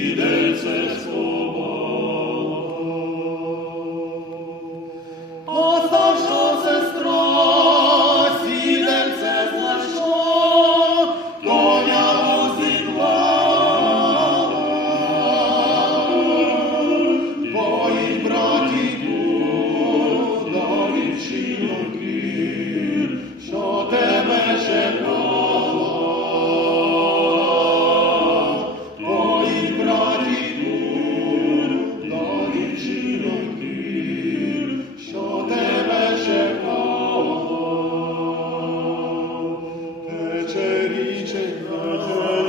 Fide Lord.